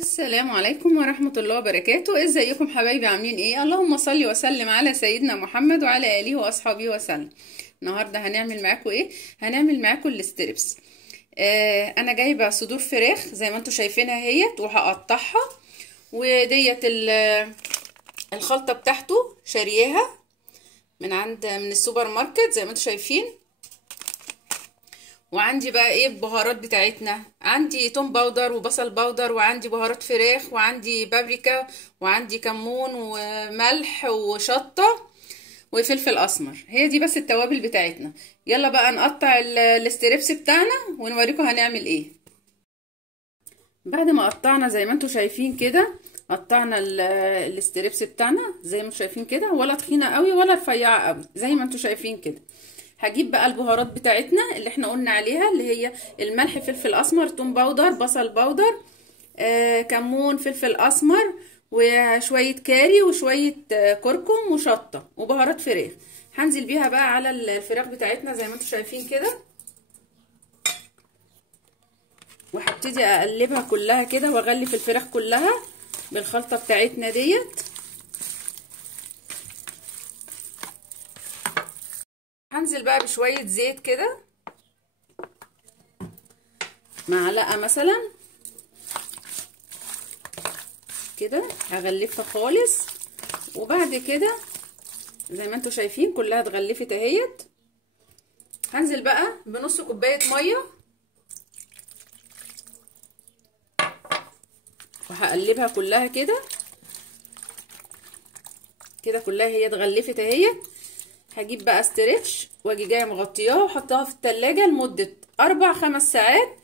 السلام عليكم ورحمة الله وبركاته. ازيكم حبايبي؟ عاملين ايه؟ اللهم صل وسلم على سيدنا محمد وعلى اله واصحابه وسلم. النهارده هنعمل معاكم ايه؟ هنعمل معاكم الستريبس. انا جايبه صدور فراخ زي ما انتم شايفينها اهيت، وهقطعها. وديت الخلطه بتاعته شارياها من السوبر ماركت زي ما انتم شايفين. وعندي بقى ايه البهارات بتاعتنا؟ عندي توم باودر وبصل باودر، وعندي بهارات فراخ، وعندي بابريكا، وعندي كمون وملح وشطة وفلفل اسمر. هي دي بس التوابل بتاعتنا. يلا بقى نقطع الستريبس بتاعنا ونوريكم هنعمل ايه. بعد ما قطعنا زي ما انتم شايفين كده، قطعنا الستريبس بتاعنا زي ما انتم شايفين كده، ولا تخينه قوي ولا رفيعه قوي، زي ما انتم شايفين كده. هجيب بقى البهارات بتاعتنا اللي احنا قلنا عليها، اللي هي الملح، فلفل اسمر، توم باودر، بصل باودر، كمون، فلفل اسمر، وشويه كاري، وشويه كركم، وشطه، وبهارات فراخ. هنزل بيها بقى على الفراخ بتاعتنا زي ما انتم شايفين كده، وهبتدي اقلبها كلها كده، واغلف الفراخ كلها بالخلطه بتاعتنا ديت. هنزل بقى بشوية زيت كده، معلقة مثلا كده، هغلفها خالص. وبعد كده زي ما انتوا شايفين كلها اتغلفت اهيت. هنزل بقى بنص كوباية مية، وهقلبها كلها كده كده، كلها هي اتغلفت اهيت. هجيب بقى ستريتش واجي جايه مغطياها وحطها في التلاجة لمدة 4-5 ساعات.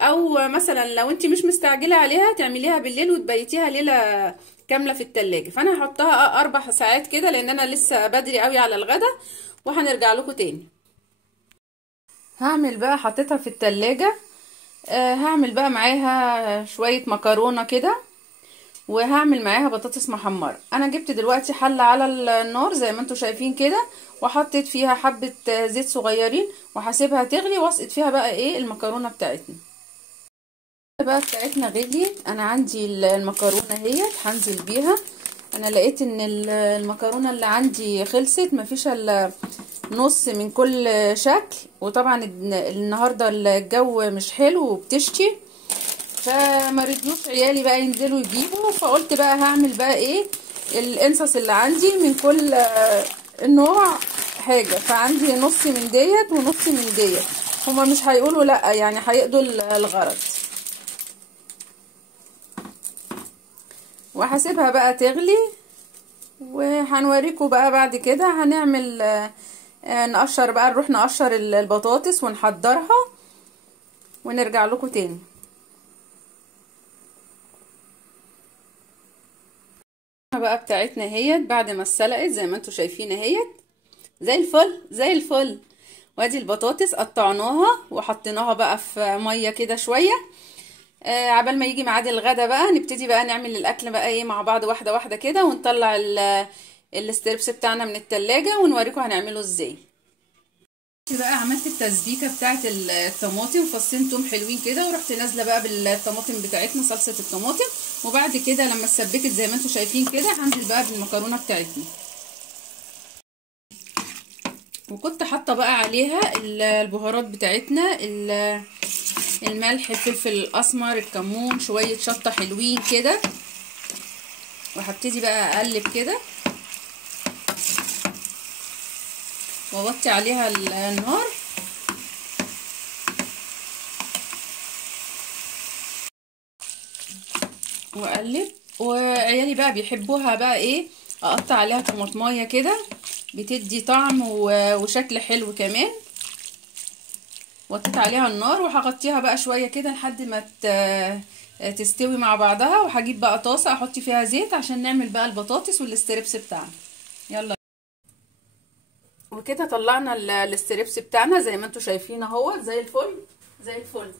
او مثلا لو انت مش مستعجله عليها تعمليها بالليل وتبيتيها ليله كامله في التلاجة. فانا هحطها 4 ساعات كده لان انا لسه بدري قوي على الغدا، وهنرجع لكم تاني. هعمل بقى، حطيتها في التلاجة. هعمل بقى معاها شويه مكرونه كده، وهعمل معاها بطاطس محمره. انا جبت دلوقتي حله على النار زي ما انتم شايفين كده، وحطيت فيها حبه زيت صغيرين، وهسيبها تغلي واسقط فيها بقى ايه المكرونه بتاعتنا. بقى بتاعتنا غليت. انا عندي المكرونه اهيت، هنزل بيها. انا لقيت ان المكرونه اللي عندي خلصت، مفيش الا نص من كل شكل. وطبعا النهارده الجو مش حلو وبتشتي، فما رضيوش عيالي بقى ينزلوا يجيبوا، فقلت بقى هعمل بقى ايه الانصص اللي عندي من كل نوع حاجه. فعندي نص من ديت ونص من ديت، هما مش هيقولوا لا، يعني هيقضوا الغرض. وهسيبها بقى تغلي، وهنوريكم بقى بعد كده هنعمل نقشر بقى، نروح نقشر البطاطس ونحضرها ونرجع لكم تاني. بقى بتاعتنا اهيت بعد ما اتسلقت زي ما انتم شايفين اهيت، زي الفل زي الفل. وادي البطاطس قطعناها وحطيناها بقى في ميه كده شويه. عبال ما يجي ميعاد الغدا بقى نبتدي بقى نعمل الاكل بقى ايه مع بعض، واحده واحده كده، ونطلع الستريبس بتاعنا من التلاجة ونوريكم هنعمله ازاي. بقى عملت التسبيكه بتاعه الطماطم، وفصين توم حلوين كده، ورحت نازله بقى بالطماطم بتاعتنا، صلصه الطماطم. وبعد كده لما اتسبكت زي ما انتم شايفين كده، هنزل بقى بالمكرونه بتاعتنا. وكنت حاطه بقى عليها البهارات بتاعتنا، الملح، الفلفل الاسمر، الكمون، شويه شطه حلوين كده. وهبتدي بقى اقلب كده واوطي عليها النار. واقلب. وعيالي بقى بيحبوها بقى ايه، اقطع عليها طماطمايه كده، بتدي طعم وشكل حلو كمان. وطيت عليها النار، وهغطيها بقى شويه كده لحد ما تستوي مع بعضها. وهجيب بقى طاسه احط فيها زيت عشان نعمل بقى البطاطس والستريبس بتاعنا. يلا. وكده طلعنا الستريبس بتاعنا زي ما انتم شايفين اهو، زي الفل زي الفل.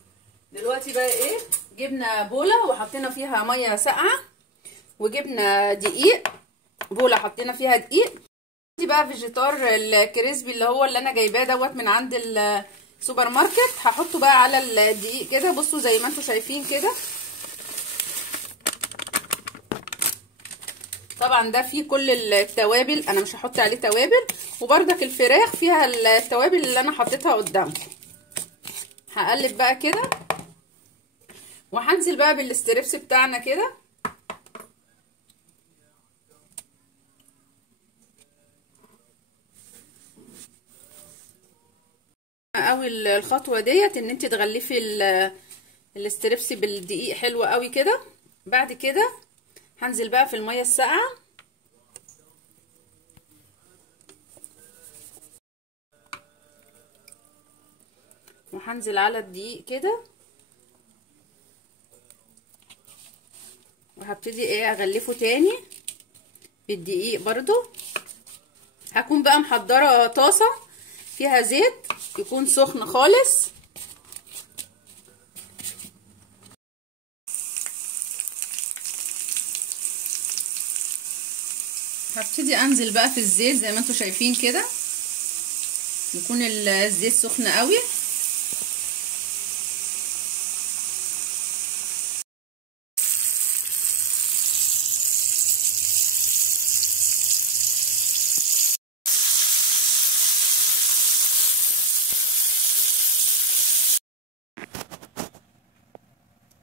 دلوقتي بقى ايه، جبنا بوله وحطينا فيها ميه ساقعه، وجبنا دقيق، بوله حطينا فيها دقيق. دي بقى فيجيتار الكريسبي اللي هو اللي انا جايباه دوت من عند السوبر ماركت. هحطه بقى على الدقيق كده، بصوا زي ما انتم شايفين كده. طبعا ده فيه كل التوابل، انا مش هحط عليه توابل، وبردك الفراخ فيها التوابل اللي انا حطيتها قدامكم. هقلب بقى كده، وهنزل بقى بالستريبس بتاعنا كده. قوي الخطوه ديت ان انت تغلفي الستريبس بالدقيق حلو قوي كده. بعد كده هنزل بقى في الميه الساقعه، وهنزل على الدقيق كده، وهبتدي ايه اغلفه تاني بالدقيق برضو. هكون بقى محضره طاسه فيها زيت يكون سخن خالص. هبتدي انزل بقى في الزيت زي ما انتم شايفين كده، يكون الزيت سخن قوي.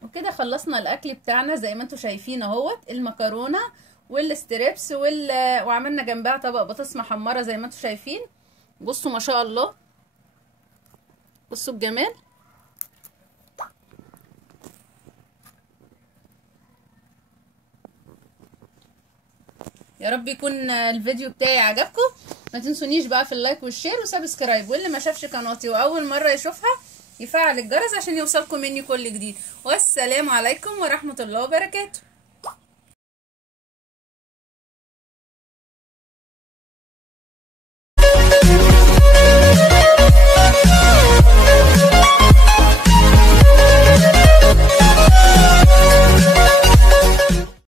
وكده خلصنا الاكل بتاعنا زي ما انتم شايفين اهوت، المكرونه والستريبس وعملنا جنبها طبق بطاطس محمره زي ما انتم شايفين. بصوا ما شاء الله، بصوا الجمال. يا رب يكون الفيديو بتاعي عجبكم. ما تنسونيش بقى في اللايك والشير وسبسكرايب، واللي ما شافش قناتي واول مره يشوفها يفعل الجرس عشان يوصلكم مني كل جديد. والسلام عليكم ورحمه الله وبركاته.